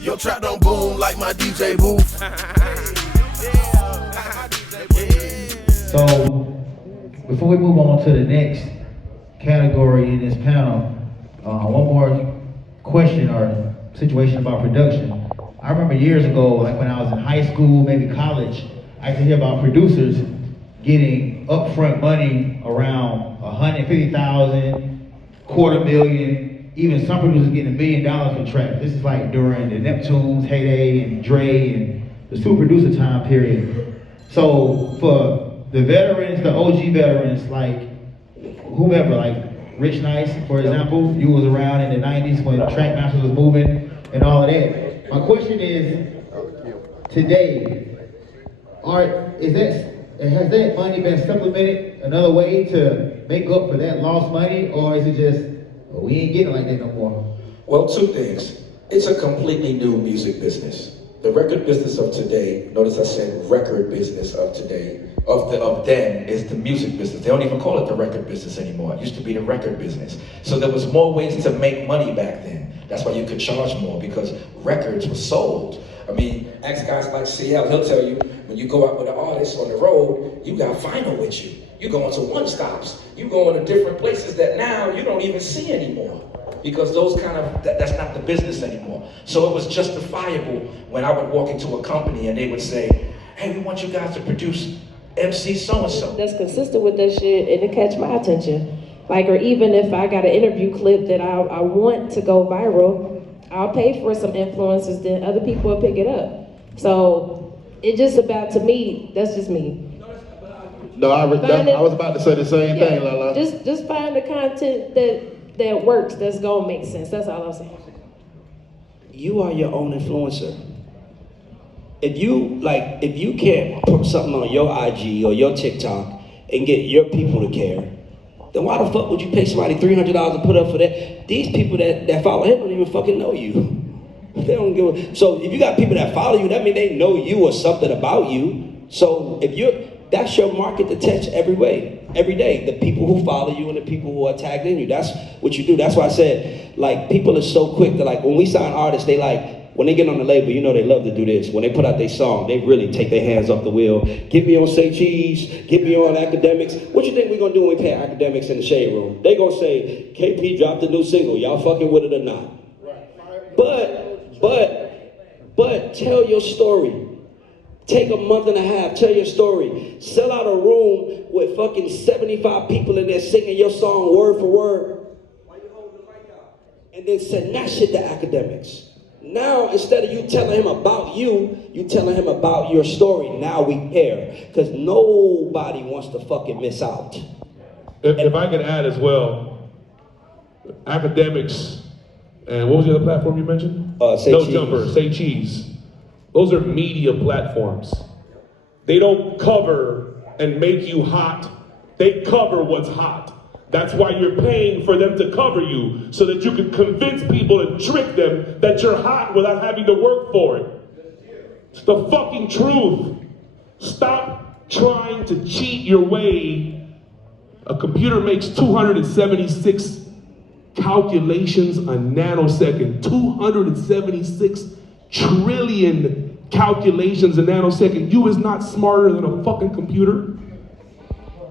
Your trap don't boom like my DJ booth. So, before we move on to the next category in this panel, one more question or situation about production. I remember years ago, like when I was in high school, maybe college, I used to hear about producers getting upfront money around 150,000, quarter million, even some producers getting $1 million for tracks. This is like during the Neptune's heyday and Dre and the super producer time period. So for the veterans, the OG veterans, like whomever, like Rich Nice, for example, you was around in the 90s when Trackmasters was moving and all of that. My question is, today, has that money been supplemented another way to make up for that lost money, or is it just, well, we ain't getting like that no more? Well, two things. It's a completely new music business. The record business of today, notice I said record business of today, of then is the music business. They don't even call it the record business anymore. It used to be the record business. So there was more ways to make money back then. That's why you could charge more, because records were sold. I mean, ask guys like CL, he'll tell you, when you go out with an artist on the road, you got vinyl with you. You go into one stops. You go into different places that now you don't even see anymore. Because those that's not the business anymore. So it was justifiable when I would walk into a company and they would say, hey, we want you guys to produce MC so-and-so. That's consistent with that shit and it catch my attention. Like, or even if I got an interview clip that I want to go viral, I'll pay for some influencers, then other people will pick it up. So it just about, to me, that's just me. No, I was about to say the same thing, Lala. Just find the content that works, that's gonna make sense. That's all I'm saying. You are your own influencer. If you can't put something on your IG or your TikTok and get your people to care, then why the fuck would you pay somebody $300 to put up for that? These people that follow him don't even fucking know you. They don't give a, so if you got people that follow you, that means they know you or something about you. So that's your market to touch every day. The people who follow you and the people who are tagged in you. That's what you do. That's why I said, like, people are so quick to, like, when we sign artists, they like, when they get on the label, you know they love to do this. When they put out their song, they really take their hands off the wheel. Get me on Say Cheese, get me on Academics. What you think we gonna do when we pay Academics in the shade room? They gonna say, KP dropped a new single, y'all fucking with it or not? But tell your story. Take a month and a half, tell your story. Sell out a room with fucking 75 people in there singing your song word for word. Why you holding the mic out? And then send that shit to Academics. Now, instead of you telling him about you telling him about your story. Now we care. Because nobody wants to fucking miss out. If I could add as well, Academics, and what was the other platform you mentioned? Say No Cheese. Jumper, Say Cheese. Those are media platforms. They don't cover and make you hot. They cover what's hot. That's why you're paying for them to cover you, so that you can convince people and trick them that you're hot without having to work for it. It's the fucking truth. Stop trying to cheat your way. A computer makes 276 calculations a nanosecond. 276 trillion calculations a nanosecond. You is not smarter than a fucking computer.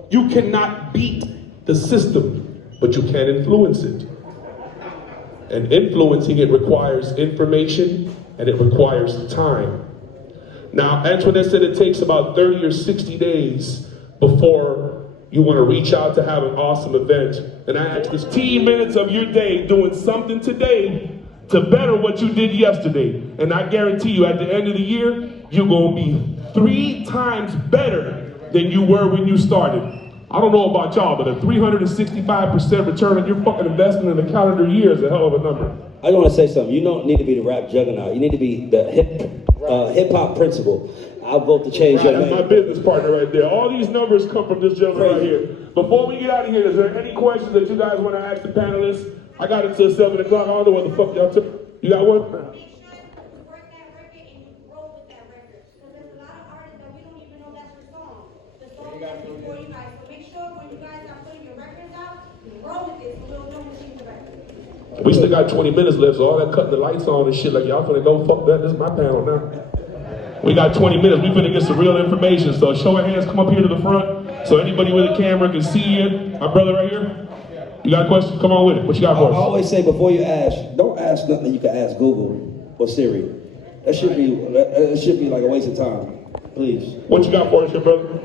You cannot beat the system, but you can influence it. And influencing it requires information and it requires time. Now, Antoinette said it takes about 30 or 60 days before you want to reach out to have an awesome event. And I ask 15 minutes of your day doing something today to better what you did yesterday. And I guarantee you, at the end of the year, you're going to be 3 times better than you were when you started. I don't know about y'all, but a 365% return on your fucking investment in a calendar year is a hell of a number. I want to say something. You don't need to be the rap juggernaut. You need to be the hip-hop principal. I vote to change your name. That's my business partner right there. All these numbers come from this gentleman right here. Before we get out of here, is there any questions that you guys want to ask the panelists? I got it till 7 o'clock. I don't know what the fuck y'all took. You got one? We still got 20 minutes left, so all that cutting the lights on and shit, like y'all finna go, fuck that, this is my panel now. We got 20 minutes, we finna get some real information, so show of hands, come up here to the front, so anybody with a camera can see you. My brother right here, you got a question? Come on with it, what you got for us? I always say before you ask, don't ask nothing you can ask Google or Siri. That should be like a waste of time, please. What you got for us, your brother?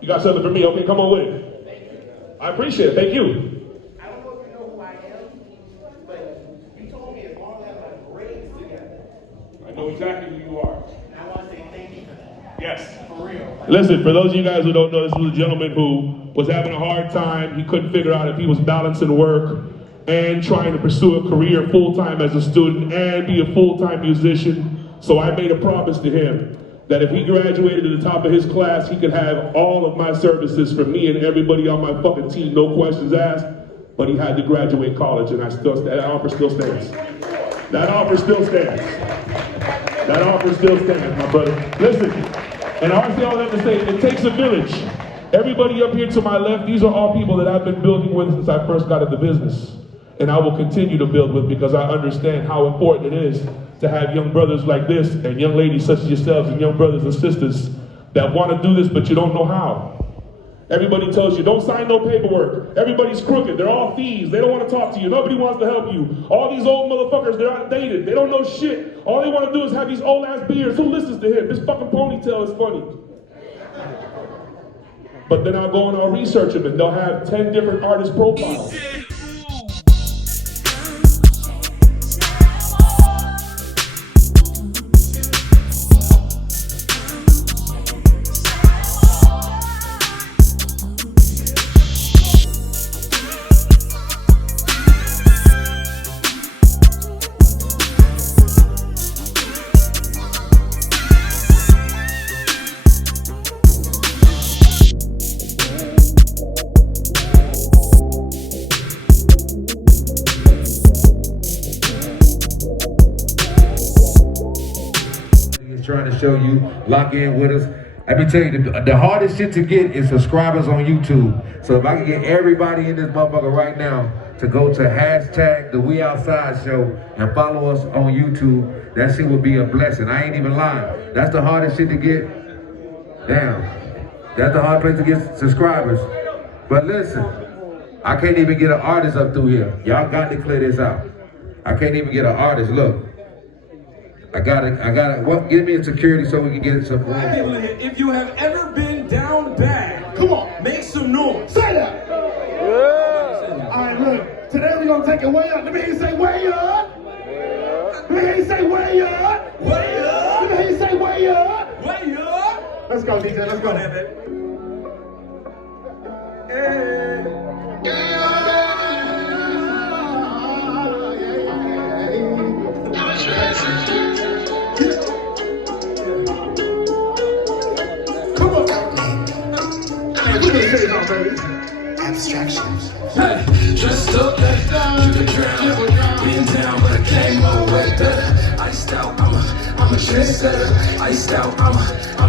You got something for me, okay, come on with it. I appreciate it, thank you. I know exactly who you are. And I want to say thank you for that. Yes. For real. Listen, for those of you guys who don't know, this was a gentleman who was having a hard time. He couldn't figure out if he was balancing work and trying to pursue a career full-time as a student and be a full-time musician. So I made a promise to him that if he graduated to the top of his class, he could have all of my services from me and everybody on my fucking team, no questions asked. But he had to graduate college, and that offer still stands. That offer still stands. That offer still stands, my brother. Listen, and I say all that to say, it takes a village. Everybody up here to my left, these are all people that I've been building with since I first got into business. And I will continue to build with because I understand how important it is to have young brothers like this and young ladies such as yourselves and young brothers and sisters that want to do this, but you don't know how. Everybody tells you, don't sign no paperwork. Everybody's crooked. They're all thieves. They don't want to talk to you. Nobody wants to help you. All these old motherfuckers, they're outdated. They don't know shit. All they want to do is have these old ass beards. Who listens to him? This fucking ponytail is funny. But then I'll go and I'll research them and they'll have 10 different artist profiles. Trying to show you, lock in with us. Let me tell you, the hardest shit to get is subscribers on YouTube. So if I can get everybody in this motherfucker right now to go to hashtag the We Outside Show and follow us on YouTube, that shit would be a blessing. I ain't even lying. That's the hardest shit to get. Damn. That's the hard place to get subscribers. But listen, I can't even get an artist up through here. Y'all got to clear this out. I can't even get an artist. Look. I got it. What? Give me a security so we can get some room. If you have ever been down bad, Come on. make some noise. Say that. Yeah. All right, look. Today we're going to take it way up. Let me hear you say way up. Let me hear you say way up. Way up. Let me hear you say way up. Way up. Let's go, DJ. Let's go. Abstractions. Hey, dressed up like you the drown. Been down, but I came my way better. Iced out, I'm a trendsetter. Iced out, I'm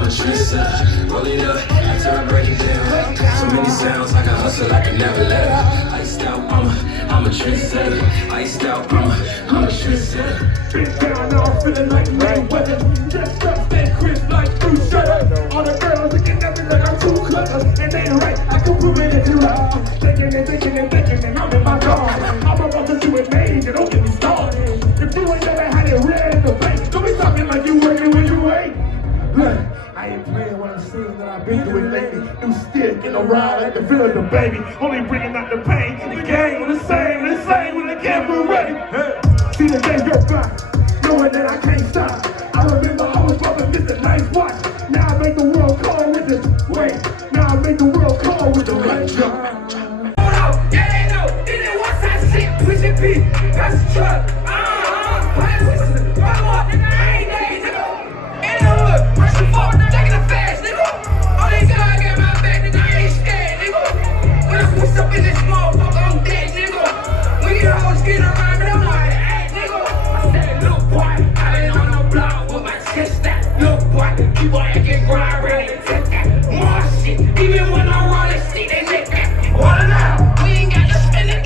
a trendsetter. Roll it up after I break it down. So many sounds, I can hustle, I can never let up. Iced out, I'm a trendsetter. Iced out, I'm a trendsetter. Been down, now I'm feeling like Mayweather. Dressed up, stay crisp like Bruce Sutter. All the girls looking at me like I'm too clever. And they right, I can prove it if you're wrong. Thinking and I'm in my zone. I'm about to do it major, don't get me started. If you ain't never had it red in the bank, don't be talking like you working when you ain't. Look, I ain't playing what I'm seeing that I've been doing lately. New stick in the ride like the feel of the baby. Only bringing out the pain. The game on the same when the camera ready. Hey. See the day go by, knowing that I can't stop. I remember I was bumping Mr. Nice Watch. Now I make the world call with the wait. Now I make the world call with the right jump. Push it, beat, that's the truck. Even when I run and see they make that. What now? We ain't got to spend it.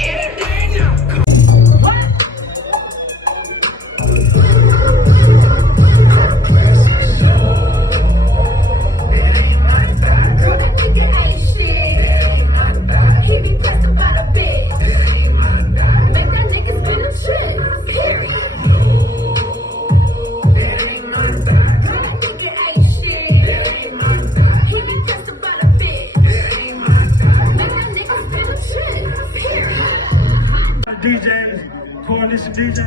DJs, coalition DJ.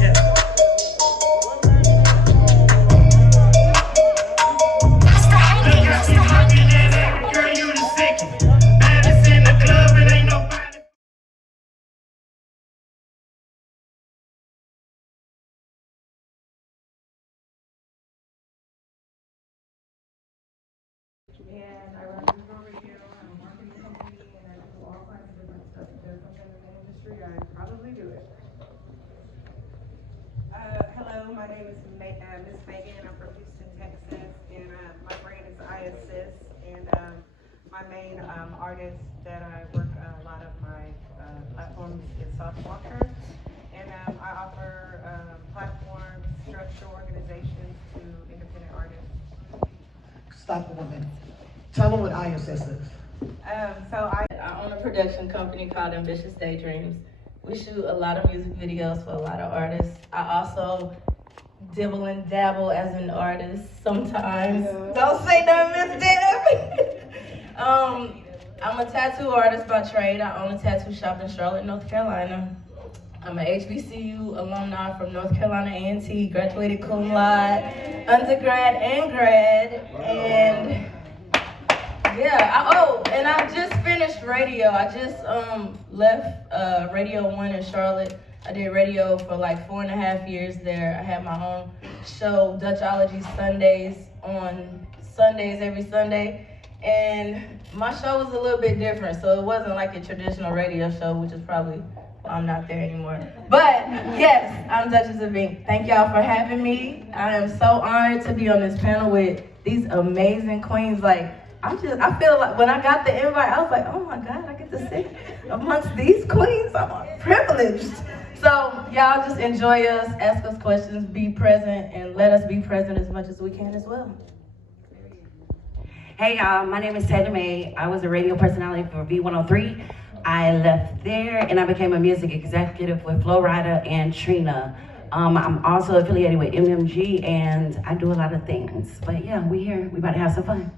Yeah. Girl, you the second. Baddest in the club, it ain't nobody. And I run digital radio, I'm a marketing company, and I do all kinds of different stuff. If there's something in the industry, I probably do it. Hello, my name is Miss Megan. I'm from Houston, Texas, and my brand is IAssist. And my main artist that I work a lot of my platforms is Soft Walker, and I offer platforms, structure organizations to independent artists. Stop for 1 minute. Tell them what IAssist is. I own a production company called Ambitious Daydreams. We shoot a lot of music videos for a lot of artists. I also dibble and dabble as an artist sometimes. Don't say nothing, Miss Deb. I'm a tattoo artist by trade. I own a tattoo shop in Charlotte, North Carolina. I'm an HBCU alumni from North Carolina A&T, graduated cum laude, undergrad and grad, and yeah, and I just finished radio. I just left Radio 1 in Charlotte. I did radio for like 4.5 years there. I had my own show, Dutchology Sundays, on Sundays every Sunday. And my show was a little bit different, so it wasn't like a traditional radio show, which is probably why I'm not there anymore. But yes, I'm Duchess of Ink. Thank y'all for having me. I am so honored to be on this panel with these amazing queens. Like, I feel like when I got the invite, I was like, oh my God, I get to sit amongst these queens. I'm privileged. So y'all just enjoy us, ask us questions, be present, and let us be present as much as we can as well. Hey y'all, my name is Taylor May. I was a radio personality for V103. I left there and I became a music executive with Flo Rida and Trina. I'm also affiliated with MMG and I do a lot of things. But yeah, we here, we about to have some fun.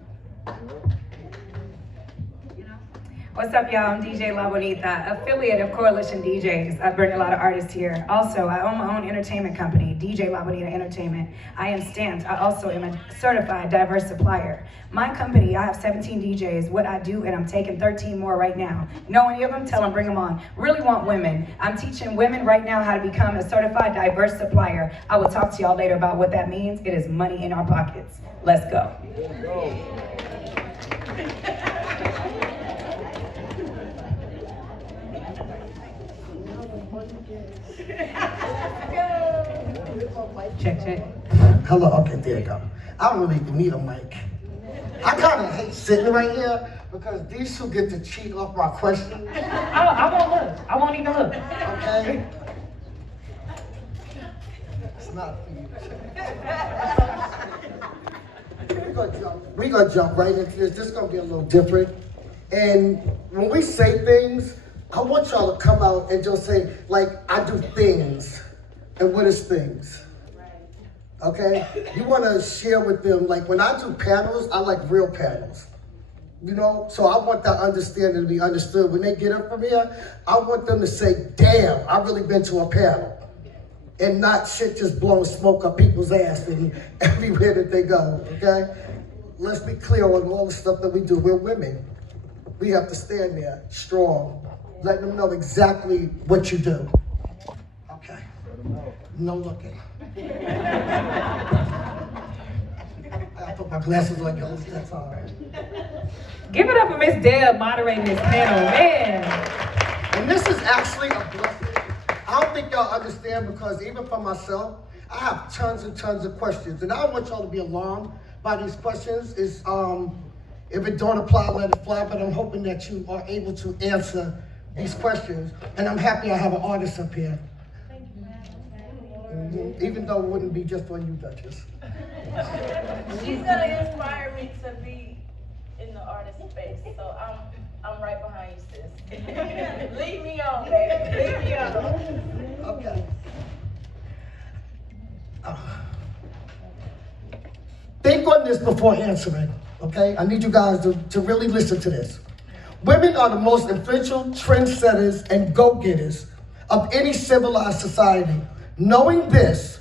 What's up, y'all? I'm DJ La Bonita, affiliate of Coalition DJs. I bring a lot of artists here. Also, I own my own entertainment company, DJ La Bonita Entertainment. I am stamped. I also am a certified diverse supplier. My company, I have 17 DJs. What I do, and I'm taking 13 more right now. Know any of them? Tell them, bring them on. Really want women. I'm teaching women right now how to become a certified diverse supplier. I will talk to y'all later about what that means. It is money in our pockets. Let's go. Check, check. Hello, okay, there you go. I don't really need a mic. I kind of hate sitting right here because these two get to cheat off my question. I won't look. I won't even look. Okay? It's not for you to check. We're gonna jump right into this. This is gonna be a little different. And when we say things, I want y'all to come out and just say, like, I do things. And what is things? Okay? You want to share with them, like when I do panels, I like real panels. You know? So I want that understanding to be understood. When they get up from here, I want them to say, damn, I've really been to a panel. And not shit just blowing smoke up people's ass and everywhere that they go, okay? Let's be clear on all the stuff that we do. We're women. We have to stand there strong, letting them know exactly what you do. Okay. No looking. I put my glasses on y'all, that's all right. Give it up for Miss Deb moderating this panel, man. And this is actually a blessing. I don't think y'all understand because even for myself, I have tons and tons of questions. And I don't want y'all to be alarmed by these questions. It's, if it don't apply, let it fly, but I'm hoping that you are able to answer these questions. And I'm happy I have an artist up here. Even though it wouldn't be just on you, Duchess. She's gonna inspire me to be in the artist space, so I'm right behind you, sis. Leave me on, baby. Leave me on. Okay. Think on this before answering, okay? I need you guys to really listen to this. Women are the most influential trendsetters and go-getters of any civilized society. Knowing this,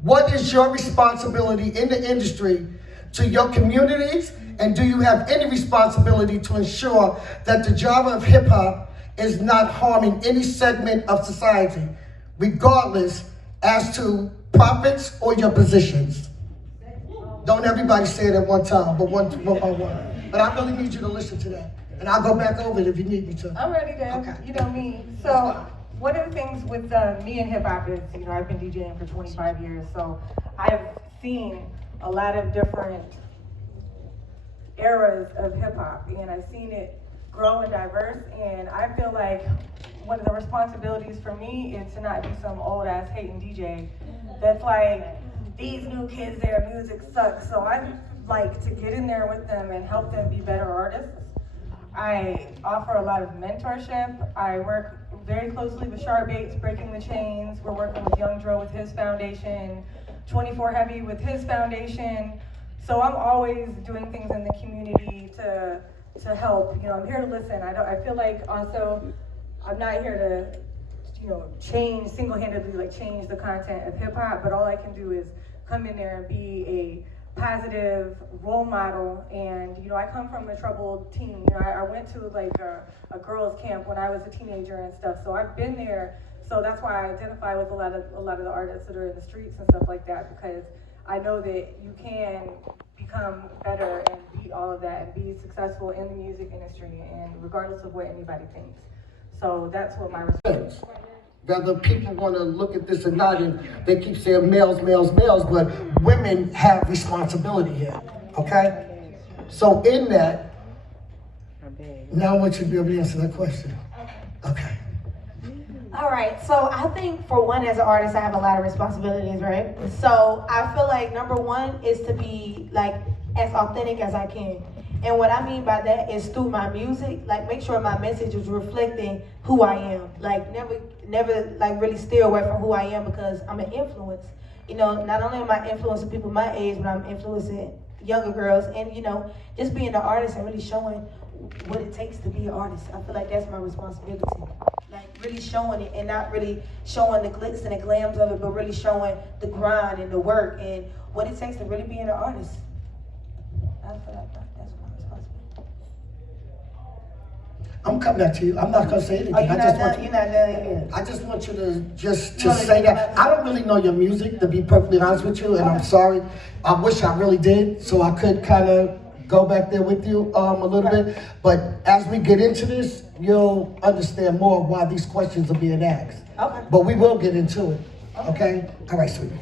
what is your responsibility in the industry to your communities, and do you have any responsibility to ensure that the genre of hip hop is not harming any segment of society, regardless as to profits or your positions? Don't everybody say it at one time, but one by one. But I really need you to listen to that. And I'll go back over it if you need me to. I'm ready to, Okay. you know me. So one of the things with me and hip hop is, you know, I've been DJing for 25 years. So I've seen a lot of different eras of hip hop, and I've seen it grow and diverse. And I feel like one of the responsibilities for me is to not be some old ass hating DJ that's like, these new kids, their music sucks. So I like to get in there with them and help them be better artists. I offer a lot of mentorship. I work very closely with Sharp Bates, Breaking the Chains. We're working with Young Dro with his foundation, 24 Heavy with his foundation. So I'm always doing things in the community to help. You know, I'm here to listen. I feel like also I'm not here to, you know, change single-handedly, like change the content of hip hop, but all I can do is come in there and be a positive role model. And you know, I come from a troubled teen. You know, I went to like a girls' camp when I was a teenager and stuff. So I've been there. So that's why I identify with a lot of the artists that are in the streets and stuff like that, because I know that you can become better and beat all of that and be successful in the music industry, and regardless of what anybody thinks. So that's what my response is. Whether people want to look at this or not, and they keep saying males, males, males, but women have responsibility here, okay? So in that, now I want you to be able to answer that question. Okay. All right, so I think for one, as an artist, I have a lot of responsibilities, right? So I feel like number one is to be like as authentic as I can. And what I mean by that is through my music, like make sure my message is reflecting who I am. Like never like really steer away from who I am, because I'm an influence. You know, not only am I influencing people my age, but I'm influencing younger girls. And you know, just being an artist and really showing what it takes to be an artist. I feel like that's my responsibility. Like really showing it, and not really showing the glitz and the glams of it, but really showing the grind and the work and what it takes to really be an artist. I feel like that's my responsibility. I'm coming back to you. I'm not gonna say anything. You're not done. I just want you to say that. I don't really know your music, to be perfectly honest with you, and I'm sorry. I wish I really did, so I could kind of go back there with you a little bit. But as we get into this, you'll understand more why these questions are being asked. Okay. But we will get into it. Okay? All right, sweetie.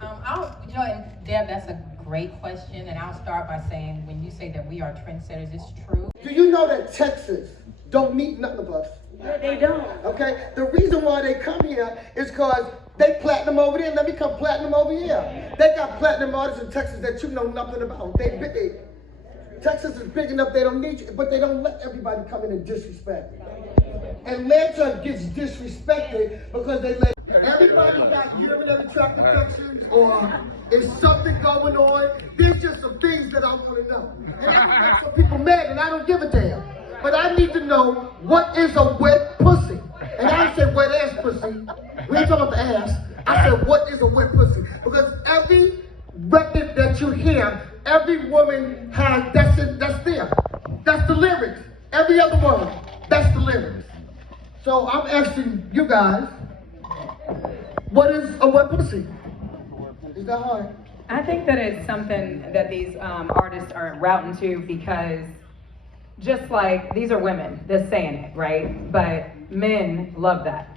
You know, and Deb, that's a great question, and I'll start by saying, when you say that we are trendsetters, it's true. Do you know that Texas don't meet none of us? No, they don't. Okay? The reason why they come here is because they platinum over there, let me come platinum over here. They got platinum artists in Texas that you know nothing about. They big. Texas is big enough, they don't need you, but they don't let everybody come in and disrespect. Atlanta gets disrespected because they let everybody got urinary tract infections, or is something going on. There's just some things that I want to know. And I can make some people mad, and I don't give a damn. But I need to know, what is a wet pussy? And I ain't say wet ass pussy. We ain't talking about the ass. I said, what is a wet pussy? Because every record that you hear, every woman has, that's there. That's the lyrics. Every other one, that's the lyrics. So I'm asking you guys, what is a wet pussy? Is that hard? I think that it's something that these artists are routing to, because just like, these are women that's saying it, right? But men love that,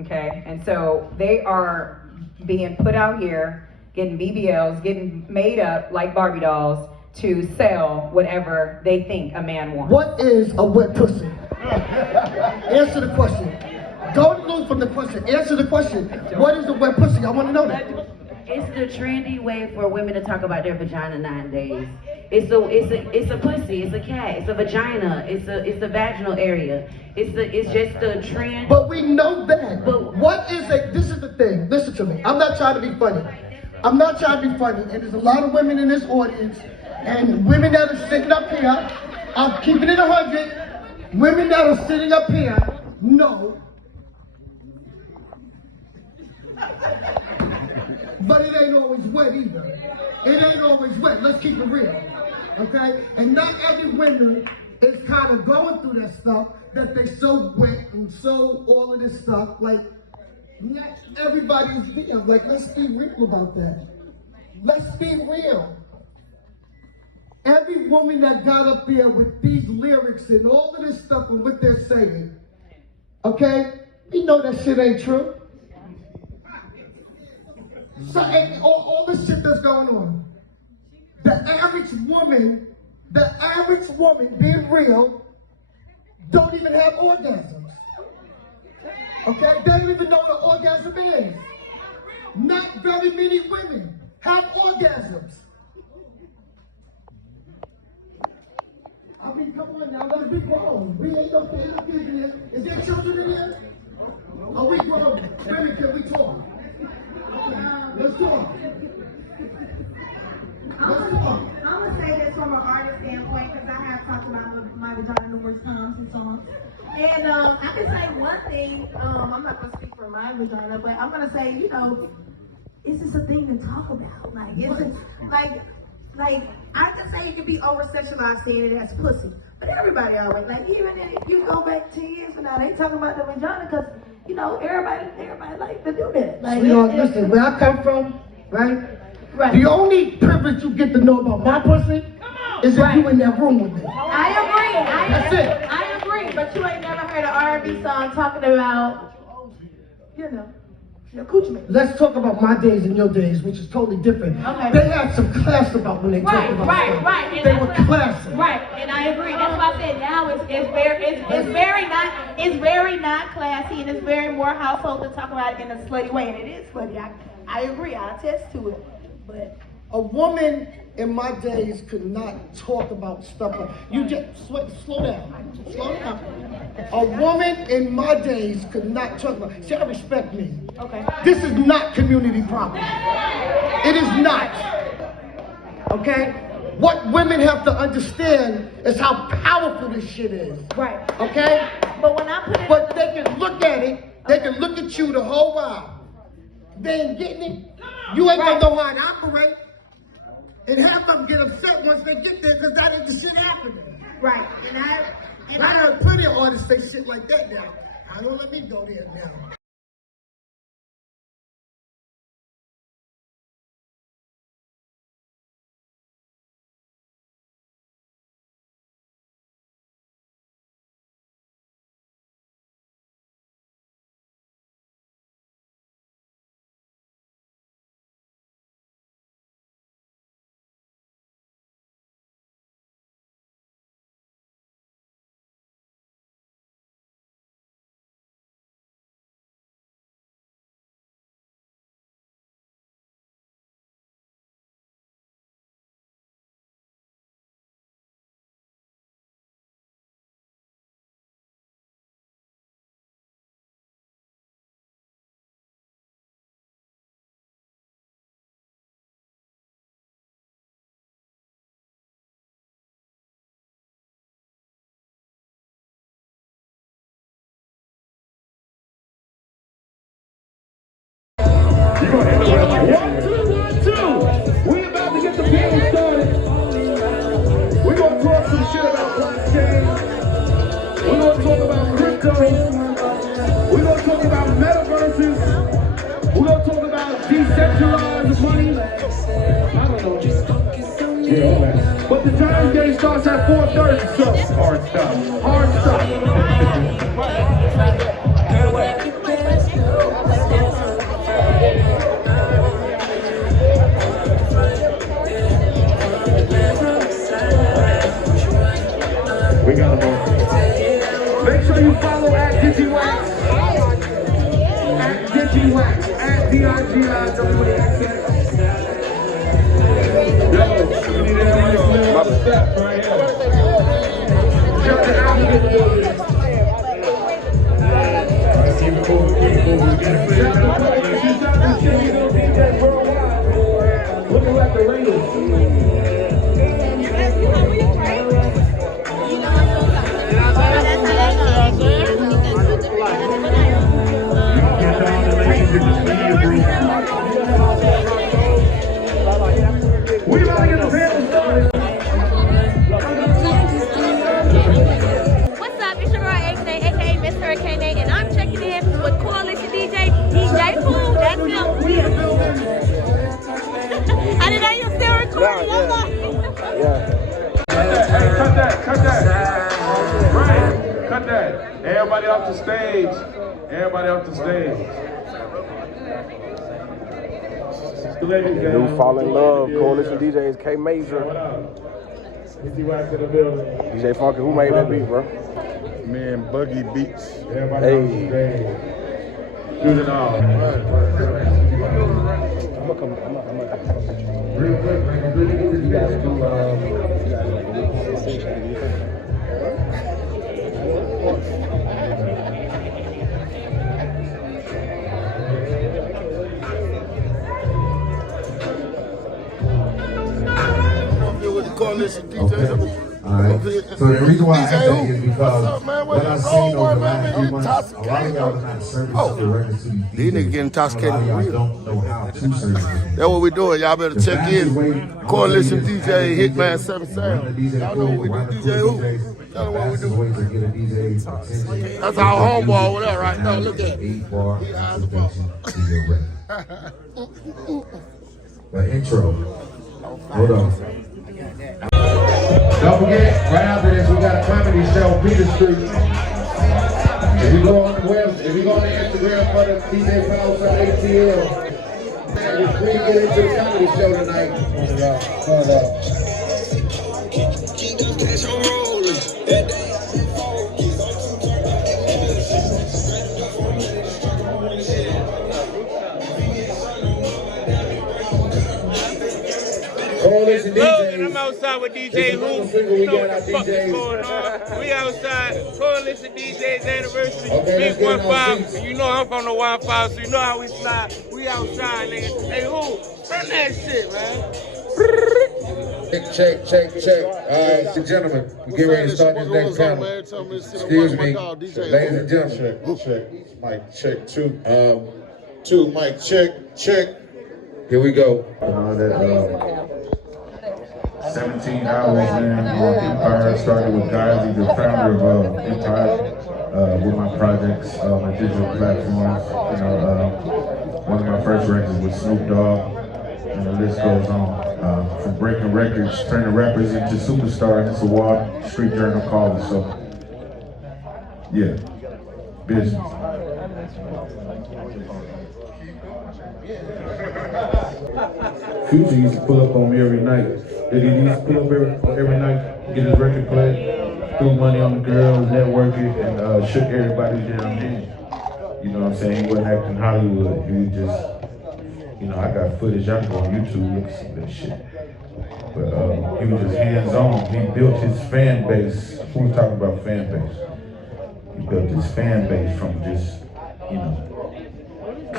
okay? And so they are being put out here, getting BBLs, getting made up like Barbie dolls to sell whatever they think a man wants. What is a wet pussy? Answer the question. Don't move from the question. Answer the question. What is a wet pussy? I want to know that. It's the trendy way for women to talk about their vagina nowadays. It's a pussy, it's a cat, it's a vagina, it's a vaginal area. It's just a trend. But we know that. But what is this is the thing. Listen to me. I'm not trying to be funny. I'm not trying to be funny. And there's a lot of women in this audience, and women that are sitting up here, I'm keeping it 100. Women that are sitting up here, No. But it ain't always wet either. It ain't always wet. Let's keep it real. Okay? And not every woman is kind of going through that stuff that they so wet and so all of this stuff. Like, not everybody's being like, let's be real about that. Let's be real. Every woman that got up there with these lyrics and all of this stuff and what they're saying, okay? We know that shit ain't true. So, all the shit that's going on. The average woman, being real, don't even have orgasms. Okay? They don't even know what an orgasm is. Not very many women have orgasms. I mean, come on now, let's be grown. We ain't no kids in here. Is there children in here? Are we grown? Women, can we talk? Let's talk. I'm gonna say this from an artist standpoint because I have talked about my vagina numerous times and songs. And I can say one thing. I'm not gonna speak for my vagina, but I'm gonna say, you know, it's just a thing to talk about. Like it's like I can say it can be over sexualized saying it as pussy, but everybody always like even if you go back 10 years from now, they talking about the vagina because you know everybody like to do that. Like, listen, where I come from, right? The only privilege you get to know about my pussy is if you in that room with me. I agree. That's it. I agree, but you ain't never heard an R&B song talking about, you know, your coochie. Let's talk about my days and your days, which is totally different. Okay. They had some class about when they talked about stuff. Right. And they were classy. Right, and I agree. That's why I said now it's very not classy, and it's very more household to talk about it in a slutty way, and it is slutty. I agree. I attest to it. But a woman in my days could not talk about stuff like you just slow down. A woman in my days could not talk about. See, I respect me. Okay. This is not community property. It is not. Okay. What women have to understand is how powerful this shit is. Right. Okay. But when I put it, but they can look at it. They can look at you the whole while. They ain't getting it. You ain't gonna know how to operate. And half of them get upset once they get there because that ain't the shit happening. Right. And I heard plenty of artists say shit like that now. I don't let me go there now. One, two. We about to get the game started. We're gonna talk some shit about blockchain. We're gonna talk about crypto. We're gonna talk about metaverses. We're gonna talk about decentralized money. I don't know. Yeah, all that. But the time game starts at 4:30, so hard stop. Hard stop. We got them all. Make sure you follow at DigiWax. At DigiWax. At DIGIWAX. Yo, we need everybody step right here. Shout to Africa. Looking like the Raiders. Business Media Group. We about to get the panel started. What's up? It's your girl A-K, aka Miss Hurricane, and I'm checking in with Coalition DJ Pooh. That's him. I didn't know you were still recording. Hey, cut that. Right, cut that. Everybody off the stage. New Fall in Love, Coalition DJs, K Major. DJ Funky, who made that beat, bro? Man, Buggy Beats. Hey. Shooting off. Real quick, man, really good you guys do, Coalition DJs. Alright. So the reason why I asked that is because man? what I've seen over the last few months, a lot of y'all are not serving the records to These niggas getting intoxicated. Y'all don't know how to serve them. That's what we doing. Y'all better check in. Coalition DJ Hitman 77. Y'all know what we do. DJ who? Tell them what we do. That's our homeboy over there right now. Look at it. 8-bar introduction to your record. The intro. Hold on. Don't forget, right after this, we got a comedy show, Peter Street. If you go on the Instagram for the DJ Power Summit ATL, we're free to get into the comedy show tonight. Coalition DJs. I'm outside with DJ Who. You know what the fuck is going on. We outside, Coalition DJs anniversary, Big 1-5. And you know I'm from the 1-5, so you know how we slide. We outside, nigga. Hey, Who? Run that shit, man. Check. All right, gentlemen, we get ready to start this next panel. Excuse me, ladies and gentlemen. Check. Mic check 2. 2, mic check. Here we go. 17 hours, man. Empire started with Gazi, the founder of Empire, with my projects, my digital platforms. One of my first records was Snoop Dogg, and the list goes on. From breaking records, turning rappers into superstars. It's a Wall Street Journal call. So, yeah, business. Future used to pull up on me every night. Did he used to pull up every night, get his record played, threw money on the girls, networking, and shook everybody's damn hand. You know what I'm saying? He wasn't acting Hollywood. He was just, I got footage. I can go on YouTube, look at some of that shit. But he was just hands-on. He built his fan base. Who we talking about fan base? He built his fan base from just,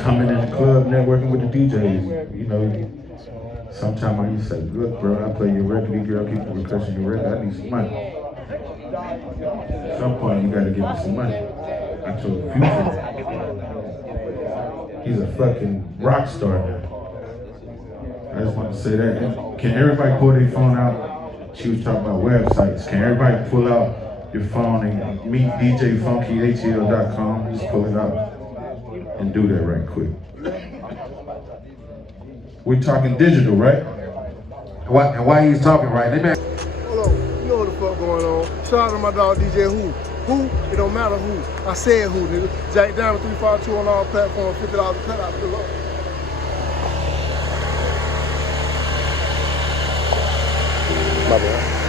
coming in the club, networking with the DJs. Sometimes I used to say, look, bro, I play your record, you girl keep requesting your record, I need some money. At some point, you gotta give me some money. I told Future, he's a fucking rock star now. I just want to say that. Can everybody pull their phone out? She was talking about websites. Can everybody pull out your phone and meet DJFunkyATL.com? Just pull it out and do that right quick. We're talking digital, right? And why he's talking right? Hold on, you know what the fuck going on. Shout out to my dog DJ Who. Who? It don't matter who. I said who, nigga. Jack Diamond 352 on all platforms, $50 cut out the low. My bad.